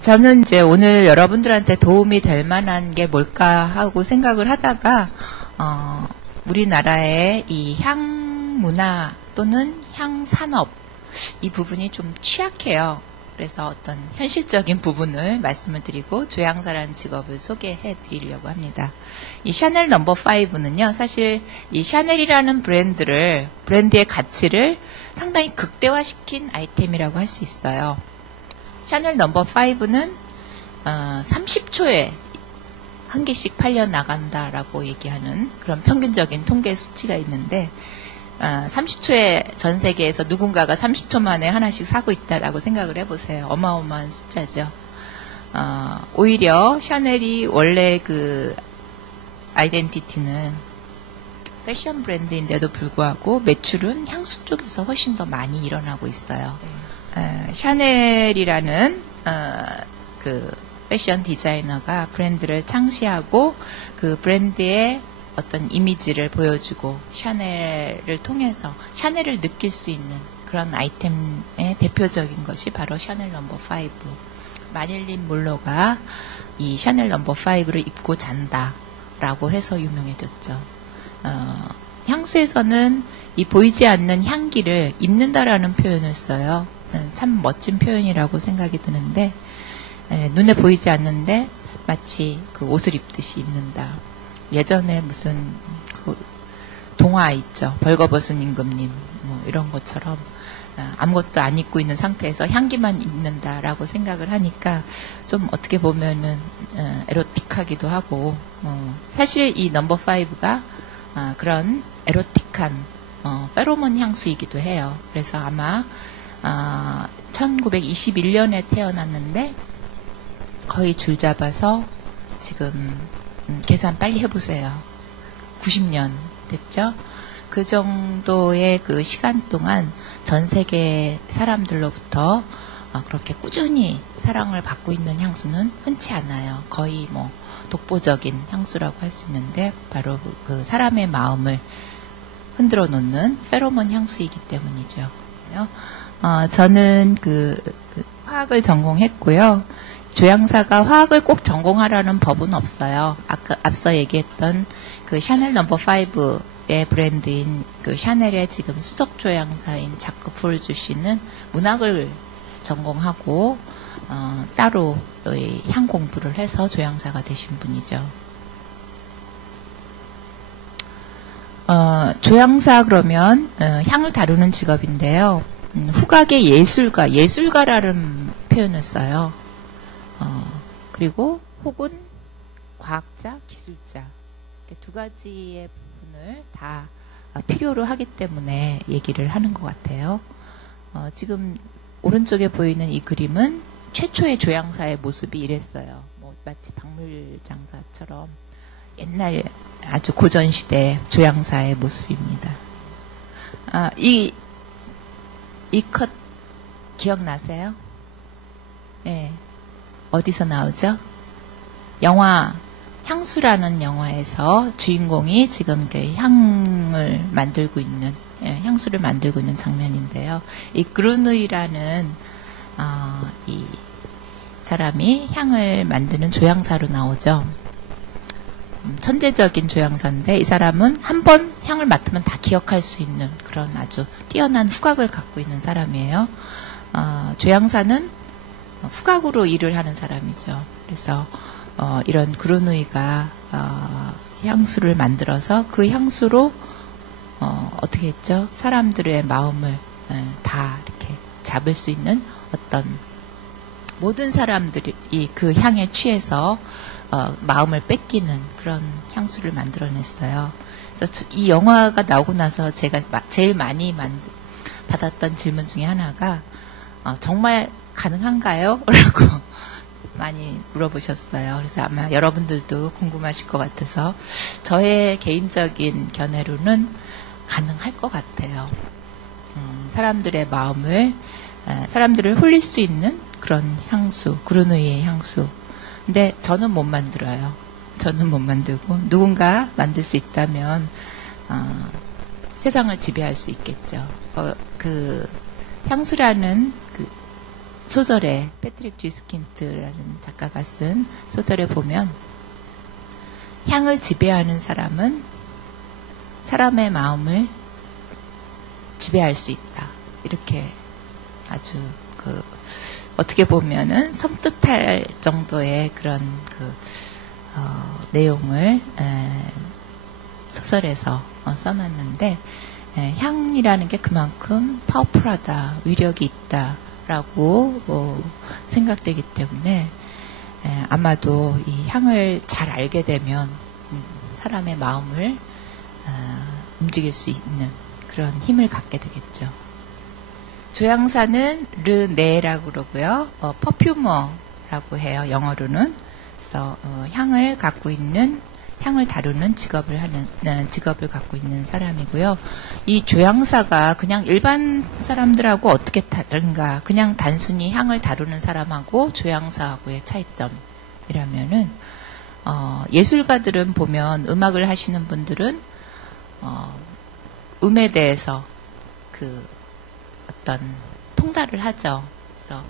저는 이제 오늘 여러분들한테 도움이 될 만한 게 뭘까 하고 생각을 하다가, 우리나라의 이 향 문화 또는 향 산업, 이 부분이 좀 취약해요. 그래서 어떤 현실적인 부분을 말씀을 드리고 조향사라는 직업을 소개해 드리려고 합니다. 이 샤넬 넘버 5는요, 사실 이 샤넬이라는 브랜드의 가치를 상당히 극대화시킨 아이템이라고 할 수 있어요. 샤넬 넘버 5는 30초에 한 개씩 팔려 나간다라고 얘기하는 그런 평균적인 통계 수치가 있는데, 30초에 전 세계에서 누군가가 30초 만에 하나씩 사고 있다라고 생각을 해보세요. 어마어마한 숫자죠. 오히려 샤넬이 원래 그 아이덴티티는 패션 브랜드인데도 불구하고 매출은 향수 쪽에서 훨씬 더 많이 일어나고 있어요. 샤넬이라는 그 패션 디자이너가 브랜드를 창시하고 그 브랜드의 어떤 이미지를 보여주고 샤넬을 통해서 샤넬을 느낄 수 있는 그런 아이템의 대표적인 것이 바로 샤넬 넘버 5. 마릴린 몰로가 이 샤넬 넘버 5를 입고 잔다라고 해서 유명해졌죠. 향수에서는 이 보이지 않는 향기를 입는다라는 표현을 써요. 참 멋진 표현이라고 생각이 드는데, 눈에 보이지 않는데 마치 그 옷을 입듯이 입는다. 예전에 무슨 그 동화 있죠. 벌거벗은 임금님 뭐 이런 것처럼 아무것도 안 입고 있는 상태에서 향기만 입는다라고 생각을 하니까 좀 어떻게 보면은 에로틱하기도 하고, 사실 이 넘버 5가 그런 에로틱한 페로몬 향수이기도 해요. 그래서 아마 1921년에 태어났는데 거의 줄 잡아서 지금 계산 빨리 해보세요. 90년 됐죠? 그 정도의 그 시간 동안 전 세계 사람들로부터 그렇게 꾸준히 사랑을 받고 있는 향수는 흔치 않아요. 거의 뭐 독보적인 향수라고 할 수 있는데 바로 그 사람의 마음을 흔들어 놓는 페로몬 향수이기 때문이죠. 저는 그 화학을 전공했고요. 조향사가 화학을 꼭 전공하라는 법은 없어요. 앞서 얘기했던 그 샤넬 넘버 5의 브랜드인 그 샤넬의 지금 수석 조향사인 자크 폴주 씨는 문학을 전공하고 따로 향 공부를 해서 조향사가 되신 분이죠. 조향사 그러면 향을 다루는 직업인데요. 후각의 예술가라는 표현을 써요. 그리고 혹은 과학자, 기술자, 두 가지의 부분을 다 필요로 하기 때문에 얘기를 하는 것 같아요. 지금 오른쪽에 보이는 이 그림은 최초의 조향사의 모습이 이랬어요. 뭐 마치 박물장사처럼 옛날 아주 고전시대 조향사의 모습입니다. 이 컷 기억나세요? 네. 어디서 나오죠? 영화 향수라는 영화에서 주인공이 지금 향을 만들고 있는, 향수를 만들고 있는 장면인데요. 이 그루누이라는 이 사람이 향을 만드는 조향사로 나오죠. 천재적인 조향사인데 이 사람은 한 번 향을 맡으면 다 기억할 수 있는 그런 아주 뛰어난 후각을 갖고 있는 사람이에요. 조향사는 후각으로 일을 하는 사람이죠. 그래서 이런 그루누이가 향수를 만들어서 그 향수로 어떻게 했죠? 사람들의 마음을 다 이렇게 잡을 수 있는 어떤 모든 사람들이 그 향에 취해서 마음을 뺏기는 그런 향수를 만들어냈어요. 그래서 이 영화가 나오고 나서 제가 제일 많이 받았던 질문 중에 하나가 정말 가능한가요? 라고 많이 물어보셨어요. 그래서 아마 여러분들도 궁금하실 것 같아서 저의 개인적인 견해로는 가능할 것 같아요. 사람들의 마음을, 사람들을 홀릴 수 있는 그런 향수, 그루누이의 향수. 근데 저는 못 만들어요. 저는 못 만들고 누군가 만들 수 있다면 세상을 지배할 수 있겠죠. 그 향수라는 그 소설에 패트릭 G. 스킨트라는 작가가 쓴 소설에 보면 향을 지배하는 사람은 사람의 마음을 지배할 수 있다. 이렇게 아주 어떻게 보면은 섬뜩할 정도의 그런 내용을 소설에서 써놨는데, 향이라는 게 그만큼 파워풀하다, 위력이 있다라고 생각되기 때문에 아마도 이 향을 잘 알게 되면 사람의 마음을 움직일 수 있는 그런 힘을 갖게 되겠죠. 조향사는 르네라고 그러고요. 퍼퓸머라고 해요. 영어로는. 그래서 향을 갖고 있는, 향을 다루는 직업을 갖고 있는 사람이고요. 이 조향사가 그냥 일반 사람들하고 어떻게 다른가? 그냥 단순히 향을 다루는 사람하고 조향사하고의 차이점이라면은, 예술가들은 보면 음악을 하시는 분들은 음에 대해서 어떤 통달을 하죠. 그래서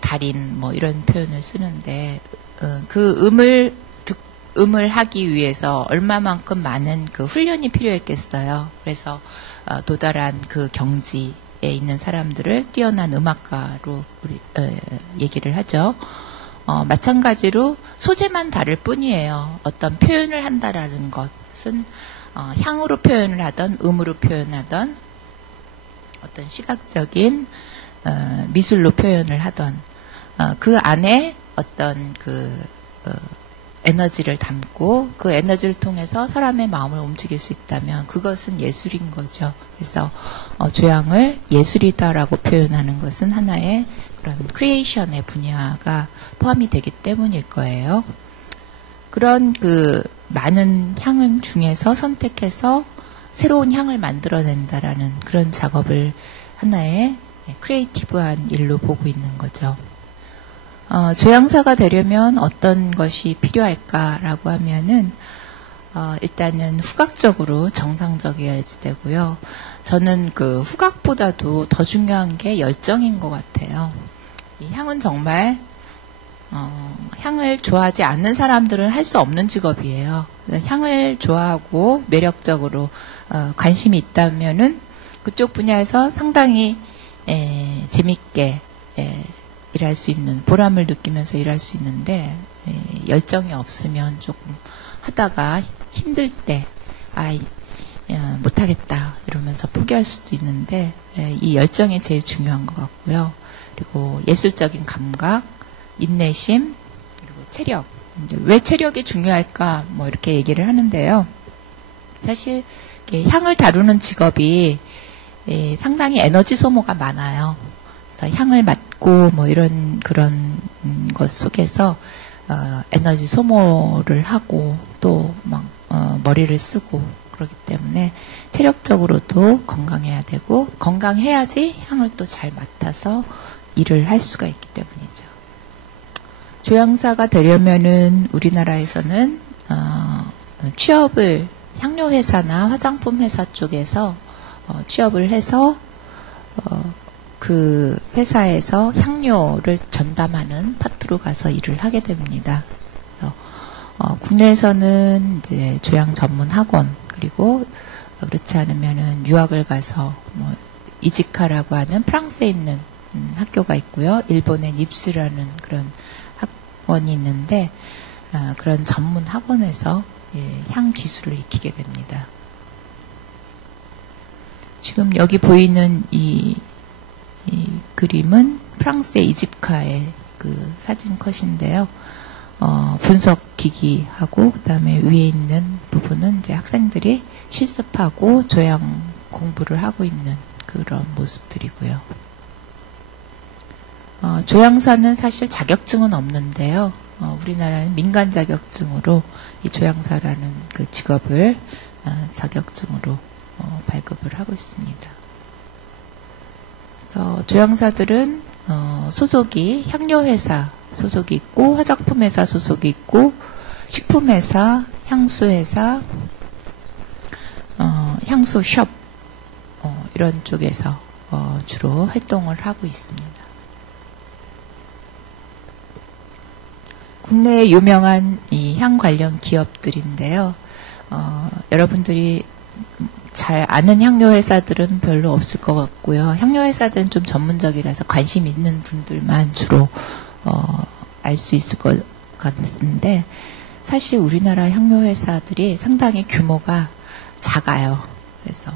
달인 뭐 이런 표현을 쓰는데, 그 음을 하기 위해서 얼마만큼 많은 그 훈련이 필요했겠어요. 그래서 도달한 그 경지에 있는 사람들을 뛰어난 음악가로 우리 얘기를 하죠. 마찬가지로 소재만 다를 뿐이에요. 어떤 표현을 한다라는 것은 향으로 표현을 하던, 음으로 표현하던, 어떤 시각적인 미술로 표현을 하던, 그 안에 어떤 에너지를 담고 그 에너지를 통해서 사람의 마음을 움직일 수 있다면 그것은 예술인 거죠. 그래서 조향을 예술이다라고 표현하는 것은 하나의 그런 크리에이션의 분야가 포함이 되기 때문일 거예요. 그런 많은 향 중에서 선택해서 새로운 향을 만들어낸다라는 그런 작업을 하나의 크리에이티브한 일로 보고 있는 거죠. 조향사가 되려면 어떤 것이 필요할까라고 하면은, 일단은 후각적으로 정상적이어야지 되고요. 저는 후각보다도 더 중요한 게 열정인 것 같아요. 이 향은 정말, 향을 좋아하지 않는 사람들은 할 수 없는 직업이에요. 향을 좋아하고 매력적으로, 관심이 있다면은 그쪽 분야에서 상당히, 재밌게, 일할 수 있는, 보람을 느끼면서 일할 수 있는데, 열정이 없으면 조금 하다가 힘들 때, 못하겠다 이러면서 포기할 수도 있는데, 이 열정이 제일 중요한 것 같고요. 그리고 예술적인 감각, 인내심, 그리고 체력. 왜 체력이 중요할까? 뭐 이렇게 얘기를 하는데요. 사실 향을 다루는 직업이 상당히 에너지 소모가 많아요. 그래서 향을 맡고 뭐 이런 그런 것 속에서 에너지 소모를 하고 또 막 머리를 쓰고 그렇기 때문에 체력적으로도 건강해야 되고, 건강해야지 향을 또 잘 맡아서 일을 할 수가 있기 때문이죠. 조향사가 되려면은 우리나라에서는 취업을 향료회사나 화장품 회사 쪽에서 취업을 해서 그 회사에서 향료를 전담하는 파트로 가서 일을 하게 됩니다. 그래서 국내에서는 이제 조향 전문 학원, 그리고 그렇지 않으면은 유학을 가서 뭐 이지카라고 하는 프랑스에 있는 학교가 있고요. 일본의 닙스라는 그런 학원이 있는데, 그런 전문 학원에서 향 기술을 익히게 됩니다. 지금 여기 보이는 이 그림은 프랑스의 이집카의 그 사진 컷인데요. 분석 기기하고 그다음에 위에 있는 부분은 이제 학생들이 실습하고 조향 공부를 하고 있는 그런 모습들이고요. 조향사는 사실 자격증은 없는데요. 우리나라는 민간 자격증으로 이 조향사라는 그 직업을 자격증으로 발급을 하고 있습니다. 그래서 조향사들은 소속이 향료회사 소속이 있고, 화장품회사 소속이 있고, 식품회사, 향수회사, 향수숍 이런 쪽에서 주로 활동을 하고 있습니다. 국내에 유명한 이 향 관련 기업들인데요. 여러분들이 잘 아는 향료 회사들은 별로 없을 것 같고요. 향료 회사들은 좀 전문적이라서 관심 있는 분들만 주로 알 수 있을 것 같은데, 사실 우리나라 향료 회사들이 상당히 규모가 작아요. 그래서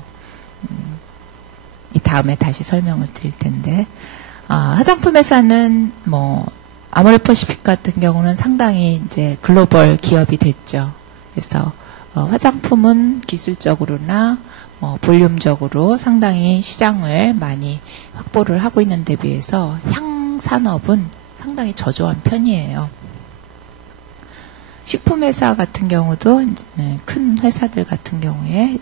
이 다음에 다시 설명을 드릴 텐데, 화장품 회사는 뭐 아모레퍼시픽 같은 경우는 상당히 이제 글로벌 기업이 됐죠. 그래서 화장품은 기술적으로나 볼륨적으로 상당히 시장을 많이 확보를 하고 있는 데 비해서 향 산업은 상당히 저조한 편이에요. 식품 회사 같은 경우도 큰 회사들 같은 경우에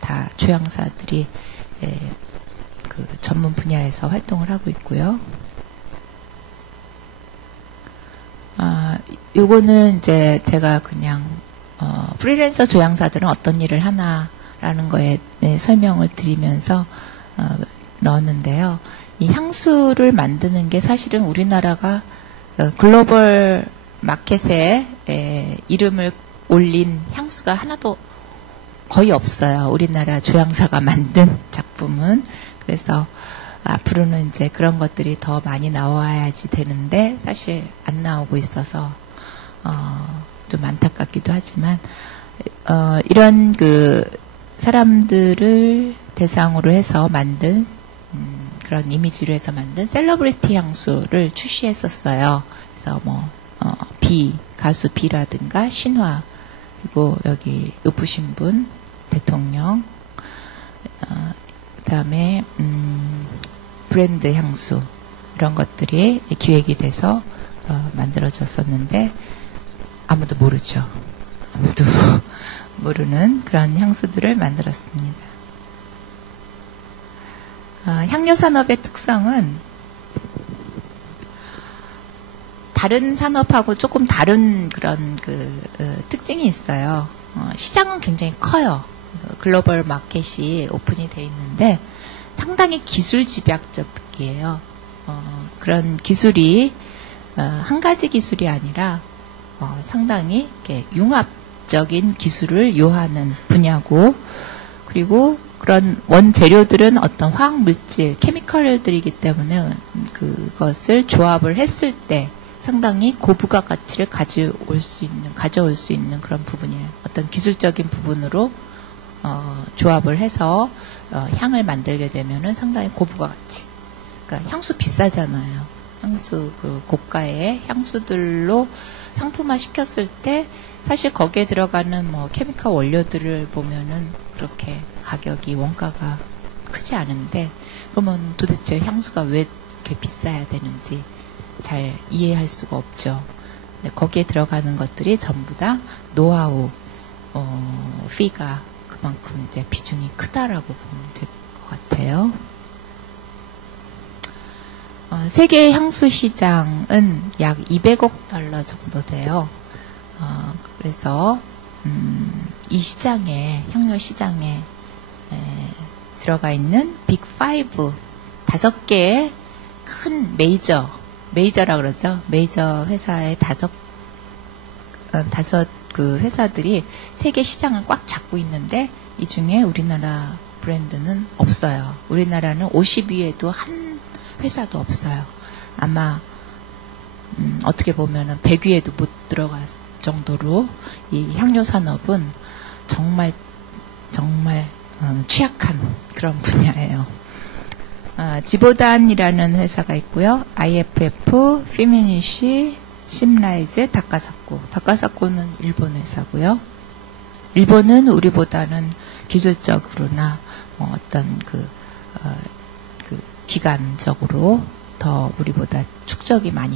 다 조향사들이 그 전문 분야에서 활동을 하고 있고요. 요거는 이제 제가 그냥 프리랜서 조향사들은 어떤 일을 하나라는 거에 설명을 드리면서 넣었는데요. 이 향수를 만드는 게 사실은 우리나라가 글로벌 마켓에 이름을 올린 향수가 하나도 거의 없어요. 우리나라 조향사가 만든 작품은. 그래서 앞으로는 이제 그런 것들이 더 많이 나와야지 되는데 사실 안 나오고 있어서 좀 안타깝기도 하지만 이런 그 사람들을 대상으로 해서 만든 그런 이미지로 해서 만든 셀러브리티 향수를 출시했었어요. 그래서 가수 비라든가 신화, 그리고 여기 높으신 분, 대통령, 그다음에 브랜드 향수, 이런 것들이 기획이 돼서 만들어졌었는데 아무도 모르죠. 아무도 모르는 그런 향수들을 만들었습니다. 향료 산업의 특성은 다른 산업하고 조금 다른 그런 특징이 있어요. 시장은 굉장히 커요. 글로벌 마켓이 오픈이 돼 있는데 상당히 기술 집약적이에요. 그런 기술이 한 가지 기술이 아니라 상당히 이렇게 융합적인 기술을 요하는 분야고, 그리고 그런 원재료들은 어떤 화학 물질, 케미컬들이기 때문에 그것을 조합을 했을 때 상당히 고부가 가치를 가져올 수 있는 그런 부분이에요. 어떤 기술적인 부분으로 조합을 해서 향을 만들게 되면은 상당히 고부가 가치. 그러니까 향수 비싸잖아요. 향수 고가의 향수들로 상품화 시켰을 때 사실 거기에 들어가는 케미컬 원료들을 보면은 그렇게 가격이 원가가 크지 않은데, 그러면 도대체 향수가 왜 이렇게 비싸야 되는지 잘 이해할 수가 없죠. 근데 거기에 들어가는 것들이 전부 다 노하우, 피가 그만큼 이제 비중이 크다라고 보면 될 것 같아요. 세계 향수 시장은 약 200억 달러 정도 돼요. 그래서 이 시장에, 향료 시장에 들어가 있는 빅 5, 5개의 큰 메이저라 그러죠. 메이저 회사의 다섯 그 회사들이 세계 시장을 꽉 잡고 있는데, 이 중에 우리나라 브랜드는 없어요. 우리나라는 50위에도 한 회사도 없어요. 아마 어떻게 보면은 100위에도 못 들어갈 정도로 이 향료 산업은 정말 취약한 그런 분야예요. 지보단이라는 회사가 있고요. IFF, 피미니시, 심라이즈, 다카사코는 일본 회사고요. 일본은 우리보다는 기술적으로나 어떤 기간적으로 더 우리보다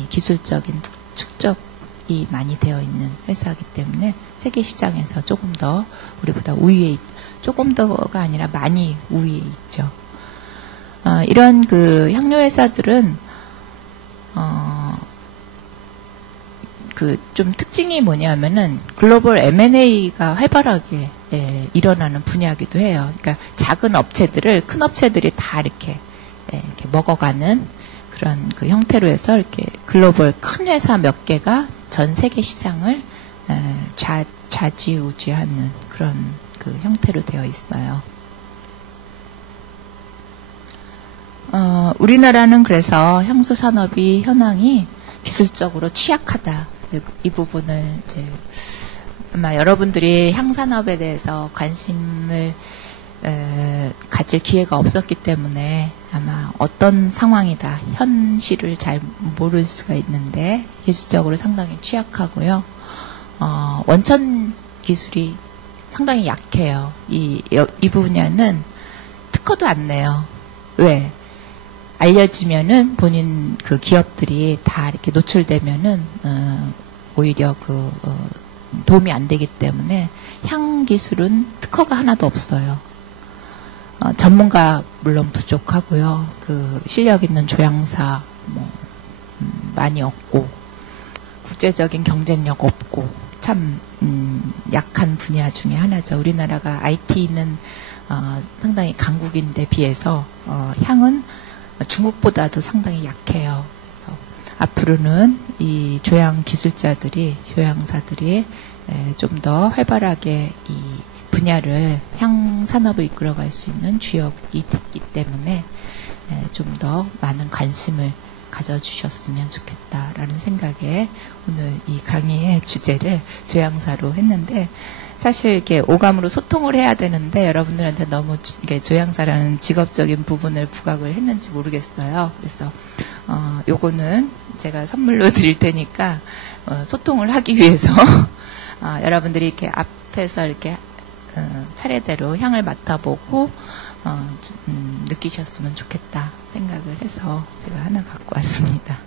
기술적인 축적이 많이 되어 있는 회사이기 때문에 세계 시장에서 조금 더 우리보다 조금 더가 아니라 많이 우위에 있죠. 이런 향료 회사들은 좀 특징이 뭐냐면은 글로벌 M&A가 활발하게 일어나는 분야이기도 해요. 그러니까 작은 업체들을 큰 업체들이 다 이렇게 먹어가는 그런 형태로 해서 이렇게 글로벌 큰 회사 몇 개가 전 세계 시장을 좌지우지하는 그런 그 형태로 되어 있어요. 우리나라는 그래서 향수 산업이 현황이 기술적으로 취약하다. 이 부분을 이제 아마 여러분들이 향산업에 대해서 관심을 가질 기회가 없었기 때문에 아마 어떤 상황이다, 현실을 잘 모를 수가 있는데 기술적으로 상당히 취약하고요. 원천 기술이 상당히 약해요. 이 분야는 특허도 안 내요. 왜? 알려지면은 본인 그 기업들이 다 이렇게 노출되면은 오히려 도움이 안 되기 때문에 향 기술은 특허가 하나도 없어요. 전문가 물론 부족하고요. 그 실력 있는 조향사 많이 없고 국제적인 경쟁력 없고 참 약한 분야 중에 하나죠. 우리나라가 IT는 상당히 강국인데 비해서 향은 중국보다도 상당히 약해요. 그래서 앞으로는 이 조향 기술자들이, 조향사들이 좀 더 활발하게 이 분야를 향 산업을 이끌어갈 수 있는 주역이 됐기 때문에 좀 더 많은 관심을 가져주셨으면 좋겠다라는 생각에 오늘 이 강의의 주제를 조향사로 했는데 사실 이렇게 오감으로 소통을 해야 되는데 여러분들한테 너무 이게 조향사라는 직업적인 부분을 부각을 했는지 모르겠어요. 그래서 요거는 제가 선물로 드릴 테니까 소통을 하기 위해서 여러분들이 이렇게 앞에서 이렇게 차례대로 향을 맡아보고 느끼셨으면 좋겠다 생각을 해서 제가 하나 갖고 왔습니다.